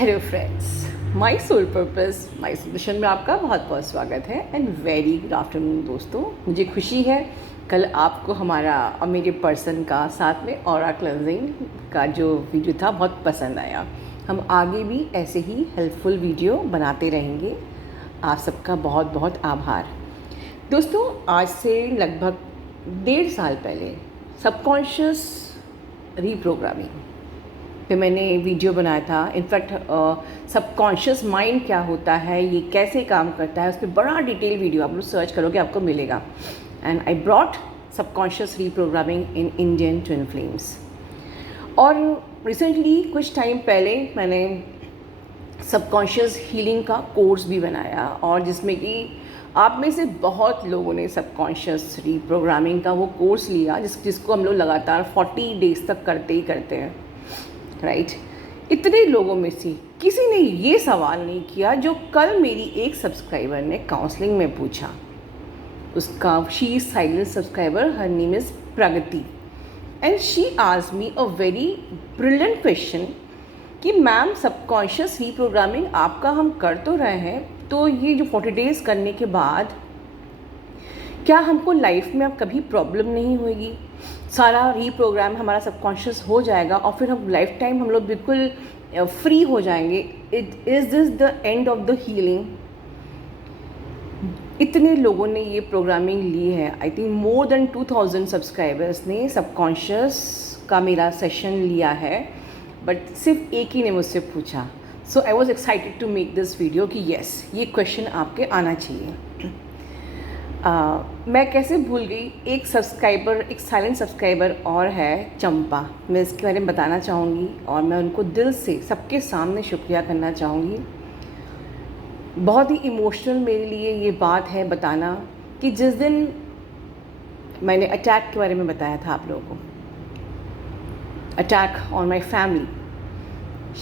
Hello friends, my soul purpose my solution में आपका बहुत बहुत स्वागत है एंड वेरी गुड आफ्टरनून दोस्तों। मुझे खुशी है कल आपको हमारा और मेरे पर्सन का साथ में ऑरा क्लेंजिंग का जो वीडियो था बहुत पसंद आया। हम आगे भी ऐसे ही हेल्पफुल वीडियो बनाते रहेंगे। आप सबका बहुत बहुत आभार दोस्तों। आज से लगभग 1.5 साल पहले सबकॉन्शियस रीप्रोग्रामिंग पे मैंने वीडियो बनाया था। इनफैक्ट सबकॉन्शियस माइंड क्या होता है, ये कैसे काम करता है, उस पर बड़ा डिटेल वीडियो आप लोग सर्च करोगे आपको मिलेगा। And I brought subconscious reprogramming in Indian twin flames. और रिसेंटली कुछ टाइम पहले मैंने सबकॉन्शियस हीलिंग का कोर्स भी बनाया, और जिसमें कि आप में से बहुत लोगों ने सबकॉन्शियस रीप्रोग्रामिंग का वो कोर्स लिया, जिसको हम लोग लगातार 40 डेज़ तक करते ही करते हैं, राइट। इतने लोगों में से किसी ने ये सवाल नहीं किया जो कल मेरी एक सब्सक्राइबर ने काउंसलिंग में पूछा। उसका she is silent subscriber, her name is Pragati, and she asked me a very brilliant question कि मैम सबकॉन्शियस रीप्रोग्रामिंग आपका हम कर तो रहे हैं, तो ये जो 40 डेज़ करने के बाद क्या हमको लाइफ में अब कभी प्रॉब्लम नहीं होगी, सारा रीप्रोग्राम हमारा सबकॉन्शियस हो जाएगा और फिर हम लाइफ टाइम हम लोग बिल्कुल फ्री हो जाएंगे। It is this the end of the healing. इतने लोगों ने ये प्रोग्रामिंग ली है। I think more than 2000 subscribers ने सबकॉन्शियस का मेरा सेशन लिया है, बट सिर्फ एक ही ने मुझसे पूछा। So I was excited to make this video कि येस, ये क्वेश्चन आपके आना चाहिए। मैं कैसे भूल गई, एक सब्सक्राइबर, एक साइलेंट सब्सक्राइबर और है चंपा। मैं इसके बारे में बताना चाहूँगी और मैं उनको दिल से सबके सामने शुक्रिया करना चाहूँगी। बहुत ही इमोशनल मेरे लिए ये बात है बताना कि जिस दिन मैंने अटैक के बारे में बताया था आप लोगों को, attack on my family,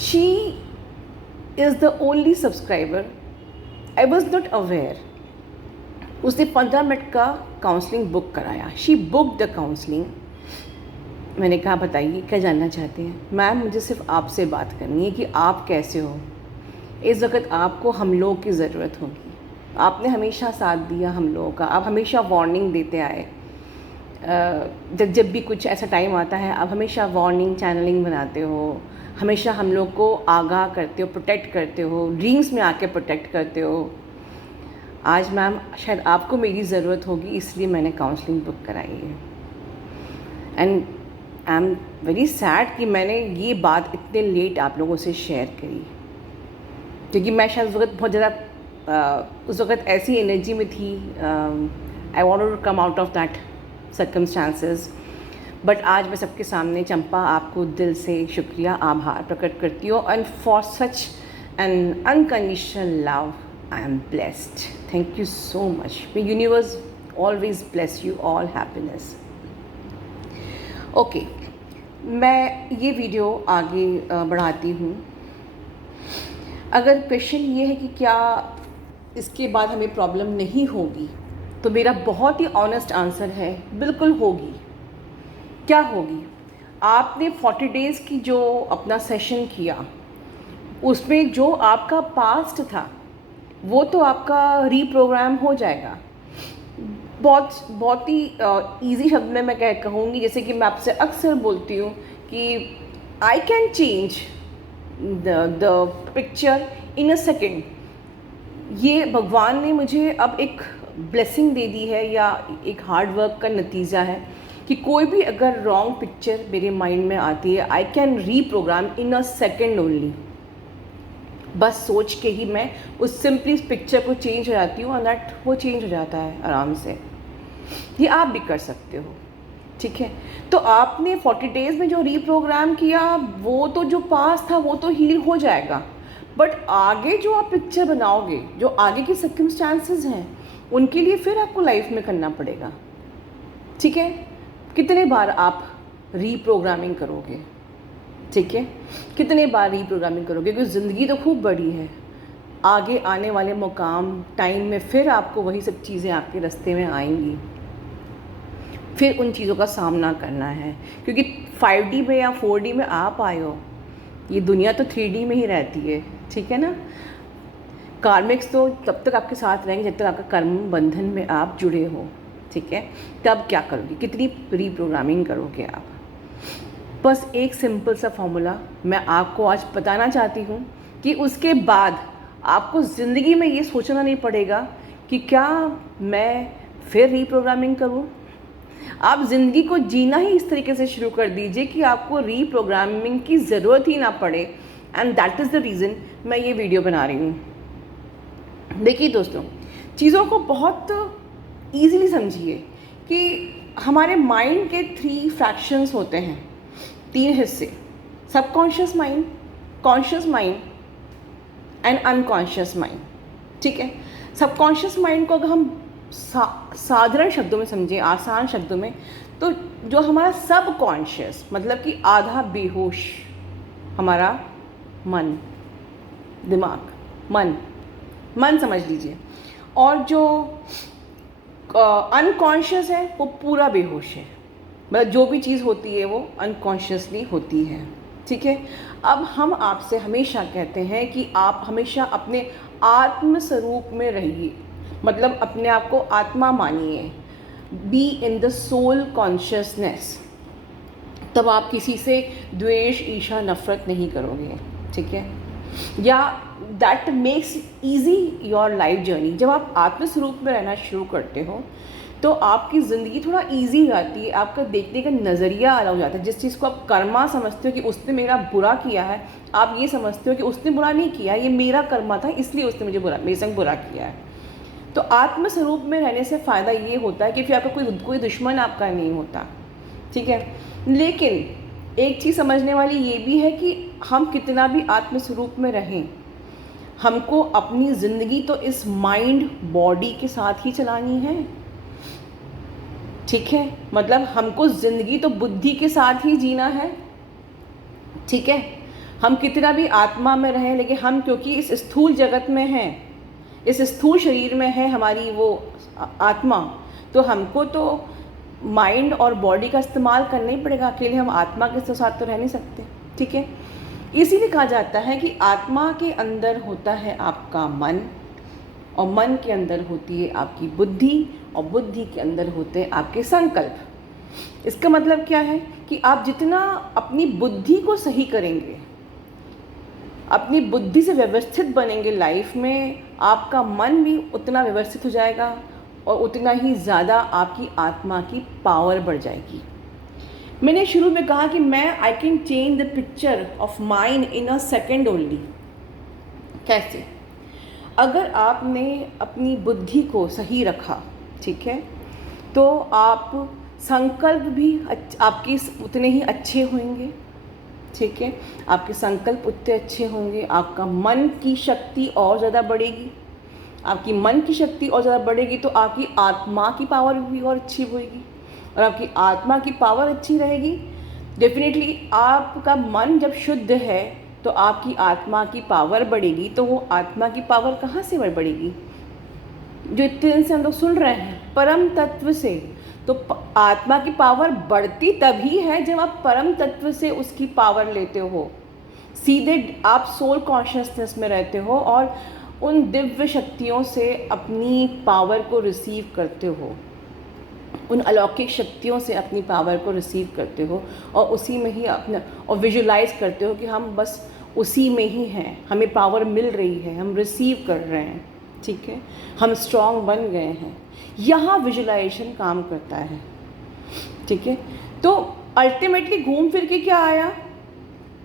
she is the only subscriber. I was not aware. उसने 15 मिनट का काउंसलिंग बुक कराया। She book the counselling. मैंने कहा बताइए क्या जानना चाहते हैं। मैम मुझे सिर्फ आपसे बात करनी है कि आप कैसे हो। इस वक्त आपको हम लोगों की ज़रूरत होगी। आपने हमेशा साथ दिया हम लोगों का, आप हमेशा वार्निंग देते आए। जब भी कुछ ऐसा टाइम आता है आप हमेशा वार्निंग चैनलिंग बनाते हो, हमेशा हम लोग को आगाह करते हो, प्रोटेक्ट करते हो, ड्रीम्स में आके प्रोटेक्ट करते हो। आज मैम शायद आपको मेरी ज़रूरत होगी, इसलिए मैंने काउंसलिंग बुक कराई है। And I am very sad कि मैंने ये बात इतने लेट आप लोगों से शेयर करी, क्योंकि मैं शायद उस वक्त बहुत ज़्यादा उस वक्त ऐसी एनर्जी में थी। I wanted to come out of that circumstances. But आज मैं सबके सामने चंपा आपको दिल से शुक्रिया आभार प्रकट करती हूँ, and for such an unconditional love I am blessed. Thank you so much. May universe always bless you all happiness. Okay, मैं ये वीडियो आगे बढ़ाती हूँ। अगर क्वेश्चन ये है कि क्या इसके बाद हमें प्रॉब्लम नहीं होगी, तो मेरा बहुत ही ऑनेस्ट आंसर है बिल्कुल होगी। क्या होगी? आपने 40 डेज़ की जो अपना सेशन किया, उसमें जो आपका पास्ट था वो तो आपका रीप्रोग्राम हो जाएगा। बहुत ही ईजी शब्द में मैं कहूँगी, जैसे कि मैं आपसे अक्सर बोलती हूँ कि I can change the picture in a second. ये भगवान ने मुझे अब एक ब्लेसिंग दे दी है, या एक हार्ड वर्क का नतीजा है कि कोई भी अगर रॉन्ग पिक्चर मेरे माइंड में आती है, I can reprogram in a second only. बस सोच के ही मैं उस सिंपली पिक्चर को चेंज हो जाती हूँ, और दैट वो चेंज हो जाता है आराम से। ये आप भी कर सकते हो, ठीक है। तो आपने 40 डेज़ में जो रीप्रोग्राम किया, वो तो जो पास था वो तो हील हो जाएगा, बट आगे जो आप पिक्चर बनाओगे, जो आगे की सर्कमस्टांसेस हैं, उनके लिए फिर आपको लाइफ में करना पड़ेगा, ठीक है। कितने बार आप रीप्रोग्रामिंग करोगे, ठीक है, कितने बार रीप्रोग्रामिंग करोगे, क्योंकि ज़िंदगी तो खूब बड़ी है। आगे आने वाले मुकाम टाइम में फिर आपको वही सब चीज़ें आपके रास्ते में आएंगी, फिर उन चीज़ों का सामना करना है। क्योंकि 5D में या 4D में आप आए हो, ये दुनिया तो 3D में ही रहती है, ठीक है ना। कार्मिक्स तो तब तक आपके साथ रहेंगे जब तक आपका कर्म बंधन में आप जुड़े हो, ठीक है। तब क्या करोगे, कितनी रीप्रोग्रामिंग करोगे आप। बस एक सिंपल सा फॉर्मूला मैं आपको आज बताना चाहती हूँ कि उसके बाद आपको ज़िंदगी में ये सोचना नहीं पड़ेगा कि क्या मैं फिर रीप्रोग्रामिंग करूँ। आप ज़िंदगी को जीना ही इस तरीके से शुरू कर दीजिए कि आपको रीप्रोग्रामिंग की ज़रूरत ही ना पड़े। And that is the reason मैं ये वीडियो बना रही हूँ। देखिए दोस्तों, चीज़ों को बहुत ईज़िली समझिए कि हमारे माइंड के 3 फ्रैक्शंस होते हैं, 3 हिस्से। Subconscious mind, conscious mind and unconscious mind, ठीक है। सबकॉन्शियस माइंड को अगर हम साधारण शब्दों में समझें, आसान शब्दों में, तो जो हमारा सबकॉन्शियस मतलब कि आधा बेहोश हमारा मन, दिमाग, मन समझ लीजिए, और जो अनकॉन्शियस है वो पूरा बेहोश है। मतलब जो भी चीज़ होती है वो अनकॉन्शियसली होती है, ठीक है। अब हम आपसे हमेशा कहते हैं कि आप हमेशा अपने आत्म स्वरूप में रहिए, मतलब अपने आप को आत्मा मानिए, be in the soul consciousness. तब आप किसी से द्वेष, ईर्ष्या, नफरत नहीं करोगे, ठीक है। या that makes easy your life journey. जब आप आत्म स्वरूप में रहना शुरू करते हो तो आपकी ज़िंदगी थोड़ा इजी जाती है, आपका देखने का नज़रिया अलग हो जाता है। जिस चीज़ को आप कर्मा समझते हो कि उसने मेरा बुरा किया है, आप ये समझते हो कि उसने बुरा नहीं किया, ये मेरा कर्मा था इसलिए उसने मुझे मेरे संग बुरा किया है। तो आत्म स्वरूप में रहने से फ़ायदा ये होता है कि फिर आपका कोई दुश्मन आपका नहीं होता, ठीक है। लेकिन एक चीज़ समझने वाली ये भी है कि हम कितना भी आत्म स्वरूप में रहें, हमको अपनी ज़िंदगी तो इस माइंड बॉडी के साथ ही चलानी है, ठीक है। मतलब हमको ज़िंदगी तो बुद्धि के साथ ही जीना है, ठीक है। हम कितना भी आत्मा में रहें, लेकिन हम क्योंकि इस स्थूल जगत में हैं, इस स्थूल शरीर में है हमारी वो आत्मा, तो हमको तो माइंड और बॉडी का इस्तेमाल करना ही पड़ेगा। अकेले हम आत्मा के साथ तो रह नहीं सकते, ठीक है। इसीलिए कहा जाता है कि आत्मा के अंदर होता है आपका मन, और मन के अंदर होती है आपकी बुद्धि, और बुद्धि के अंदर होते हैं आपके संकल्प। इसका मतलब क्या है कि आप जितना अपनी बुद्धि को सही करेंगे, अपनी बुद्धि से व्यवस्थित बनेंगे लाइफ में, आपका मन भी उतना व्यवस्थित हो जाएगा और उतना ही ज़्यादा आपकी आत्मा की पावर बढ़ जाएगी। मैंने शुरू में कहा कि I can change the picture of mind in a second only. कैसे? अगर आपने अपनी बुद्धि को सही रखा, ठीक है, तो आप संकल्प भी आपके उतने ही अच्छे होंगे, ठीक है। आपके संकल्प उतने अच्छे होंगे, आपका मन की शक्ति और ज़्यादा बढ़ेगी। आपकी मन की शक्ति और ज़्यादा बढ़ेगी तो आपकी आत्मा की पावर भी और अच्छी होगी, और आपकी आत्मा की पावर अच्छी रहेगी, डेफिनेटली आपका मन जब शुद्ध है तो आपकी आत्मा की पावर बढ़ेगी। तो वो आत्मा की पावर कहाँ से बढ़ेगी? जो इतने दिन से हम लोग सुन रहे हैं, परम तत्व से। तो आत्मा की पावर बढ़ती तभी है जब आप परम तत्व से उसकी पावर लेते हो, सीधे आप सोल कॉन्शियसनेस में रहते हो और उन दिव्य शक्तियों से अपनी पावर को रिसीव करते हो, उन अलौकिक शक्तियों से अपनी पावर को रिसीव करते हो, और उसी में ही अपना और विजुलाइज करते हो कि हम बस उसी में ही हैं, हमें पावर मिल रही है, हम रिसीव कर रहे हैं, ठीक है, हम स्ट्रॉन्ग बन गए हैं। यहाँ विजुलाइजेशन काम करता है, ठीक है। तो अल्टीमेटली घूम फिर के क्या आया?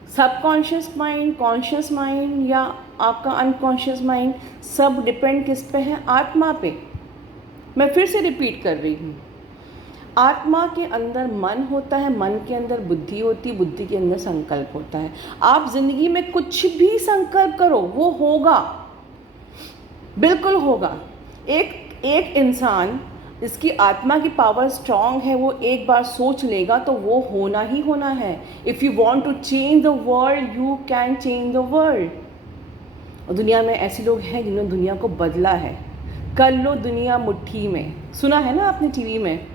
सबकॉन्शियस माइंड, कॉन्शियस माइंड या आपका अनकॉन्शियस माइंड, सब डिपेंड किस पे है? आत्मा पे। मैं फिर से रिपीट कर रही हूँ, आत्मा के अंदर मन होता है, मन के अंदर बुद्धि होती है, बुद्धि के अंदर संकल्प होता है। आप जिंदगी में कुछ भी संकल्प करो वो होगा, बिल्कुल होगा। एक इंसान, इसकी आत्मा की पावर स्ट्रांग है, वो एक बार सोच लेगा तो वो होना ही होना है। If you want to change the world you can change the world. और दुनिया में ऐसे लोग हैं जिन्होंने दुनिया को बदला है। कर लो दुनिया मुट्ठी में, सुना है ना आपने टीवी में,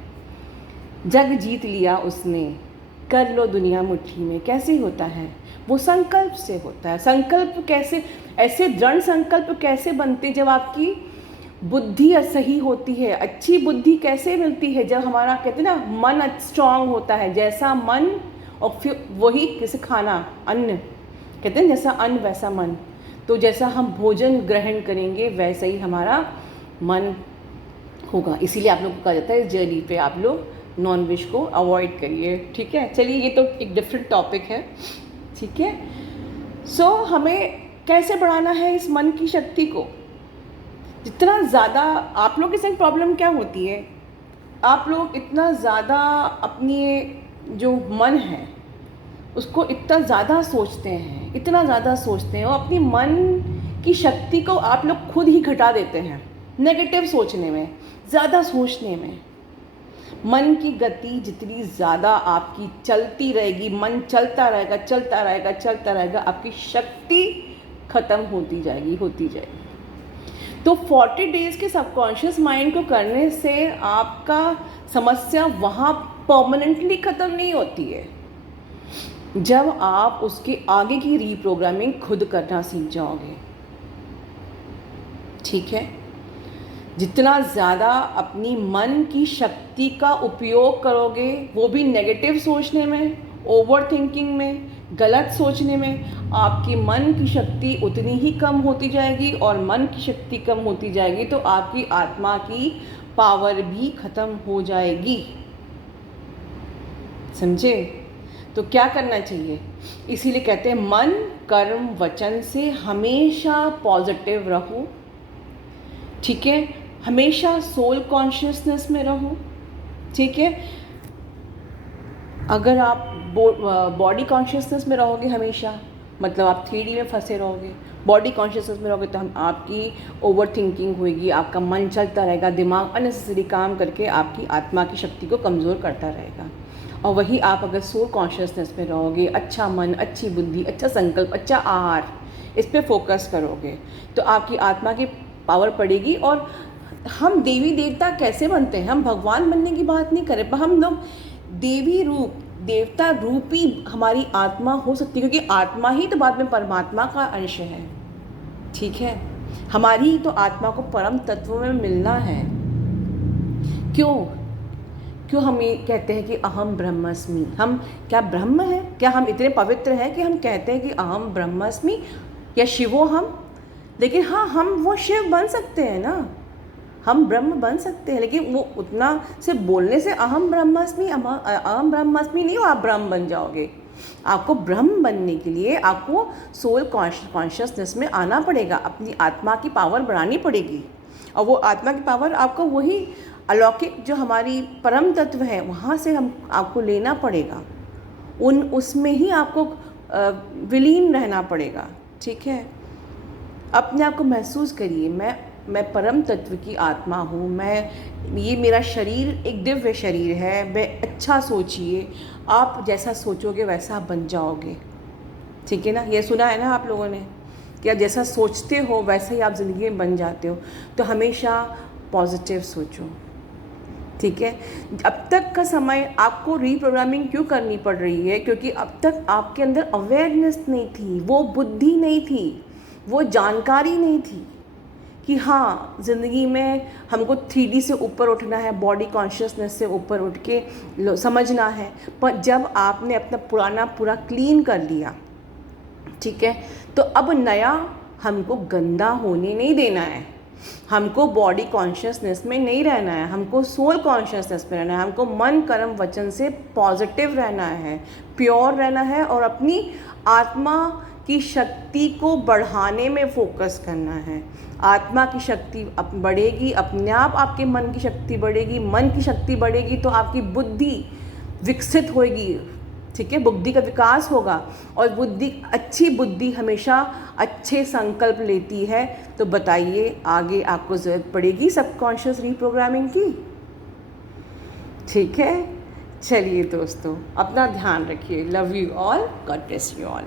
जग जीत लिया उसने, कर लो दुनिया मुट्ठी में। कैसे होता है? वो संकल्प से होता है। संकल्प कैसे, ऐसे दृढ़ संकल्प कैसे बनते जब आपकी बुद्धि सही होती है। अच्छी बुद्धि कैसे मिलती है जब हमारा, कहते हैं ना, मन स्ट्रांग होता है। जैसा मन और फिर वही जैसे खाना, अन्न, कहते हैं जैसा अन्न वैसा मन। तो जैसा हम भोजन ग्रहण करेंगे वैसा ही हमारा मन होगा। इसीलिए आप लोग को कहा जाता है इस जर्नी पे आप लोग नॉन वेज को अवॉइड करिए। ठीक है, चलिए ये तो एक डिफरेंट टॉपिक है। ठीक है, सो हमें कैसे बढ़ाना है इस मन की शक्ति को। जितना ज़्यादा आप लोग के साथ प्रॉब्लम क्या होती है, आप लोग इतना ज़्यादा अपनी जो मन है उसको इतना ज़्यादा सोचते हैं, इतना ज़्यादा सोचते हैं, और अपनी मन की शक्ति को आप लोग खुद ही घटा देते हैं नेगेटिव सोचने में, ज़्यादा सोचने में। मन की गति जितनी ज़्यादा आपकी चलती रहेगी, मन चलता रहेगा चलता रहेगा चलता रहेगा, आपकी शक्ति ख़त्म होती जाएगी होती जाएगी। तो 40 डेज़ के सबकॉन्शियस माइंड को करने से आपका समस्या वहाँ परमानेंटली ख़त्म नहीं होती है। जब आप उसके आगे की रीप्रोग्रामिंग खुद करना सीख जाओगे। ठीक है, जितना ज़्यादा अपनी मन की शक्ति का उपयोग करोगे, वो भी नेगेटिव सोचने में, ओवर थिंकिंग में, गलत सोचने में, आपकी मन की शक्ति उतनी ही कम होती जाएगी। और मन की शक्ति कम होती जाएगी तो आपकी आत्मा की पावर भी ख़त्म हो जाएगी। समझे? तो क्या करना चाहिए? इसीलिए कहते हैं मन कर्म वचन से हमेशा पॉजिटिव रहो। ठीक है, हमेशा सोल कॉन्शियसनेस में रहो। ठीक है, अगर आप बॉडी कॉन्शियसनेस में रहोगे हमेशा, मतलब आप 3D में फंसे रहोगे, बॉडी कॉन्शियसनेस में रहोगे, तो हम आपकी ओवर थिंकिंग होगी, आपका मन चलता रहेगा, दिमाग अननेसेसरी काम करके आपकी आत्मा की शक्ति को कमज़ोर करता रहेगा। और वही आप अगर सोल कॉन्शियसनेस में रहोगे, अच्छा मन, अच्छी बुद्धि, अच्छा संकल्प, अच्छा आहार, इस पे फोकस करोगे, तो आपकी आत्मा की पावर पड़ेगी। और हम देवी देवता कैसे बनते हैं, हम भगवान बनने की बात नहीं करें, पर हम लोग देवी रूप, देवता रूपी हमारी आत्मा हो सकती है, क्योंकि आत्मा ही तो बाद में परमात्मा का अंश है। ठीक है, हमारी तो आत्मा को परम तत्व में मिलना है। क्यों हम ये कहते हैं कि अहम ब्रह्मास्मि? हम क्या ब्रह्म हैं? क्या हम इतने पवित्र हैं कि हम कहते हैं कि अहम ब्रह्मास्मि या शिवो हम? लेकिन हाँ, हम वो शिव बन सकते हैं ना, हम ब्रह्म बन सकते हैं, लेकिन वो उतना से बोलने से अहम ब्रह्मास्मि नहीं हो, आप ब्रह्म बन जाओगे। आपको ब्रह्म बनने के लिए आपको सोल कॉन्शियसनेस में आना पड़ेगा, अपनी आत्मा की पावर बढ़ानी पड़ेगी। और वो आत्मा की पावर आपको वही अलौकिक जो हमारी परम तत्व है वहाँ से हम आपको लेना पड़ेगा, उसमें ही आपको विलीन रहना पड़ेगा। ठीक है, अपने आप को महसूस करिए, मैं परम तत्व की आत्मा हूँ, ये मेरा शरीर एक दिव्य शरीर है। मैं अच्छा सोचिए, आप जैसा सोचोगे वैसा बन जाओगे। ठीक है ना, ये सुना है ना आप लोगों ने कि आप जैसा सोचते हो वैसा ही आप ज़िंदगी में बन जाते हो। तो हमेशा पॉजिटिव सोचो। ठीक है, अब तक का समय आपको रीप्रोग्रामिंग क्यों करनी पड़ रही है? क्योंकि अब तक आपके अंदर अवेयरनेस नहीं थी, वो बुद्धि नहीं थी, वो जानकारी नहीं थी कि हाँ, ज़िंदगी में हमको 3D से ऊपर उठना है, बॉडी कॉन्शियसनेस से ऊपर उठ के समझना है। पर जब आपने अपना पुराना पूरा क्लीन कर लिया, ठीक है, तो अब नया हमको गंदा होने नहीं देना है, हमको बॉडी कॉन्शियसनेस में नहीं रहना है, हमको सोल कॉन्शियसनेस में रहना है, हमको मन कर्म वचन से पॉजिटिव रहना है, प्योर रहना है, और अपनी आत्मा की शक्ति को बढ़ाने में फोकस करना है। आत्मा की शक्ति बढ़ेगी, अपने आप आपके मन की शक्ति बढ़ेगी, मन की शक्ति बढ़ेगी तो आपकी बुद्धि विकसित होगी। ठीक है, बुद्धि का विकास होगा, और अच्छी बुद्धि हमेशा अच्छे संकल्प लेती है। तो बताइए, आगे आपको ज़रूरत पड़ेगी सबकॉन्शियस रीप्रोग्रामिंग की। ठीक है, चलिए दोस्तों, अपना ध्यान रखिए। Love you all, God bless you all.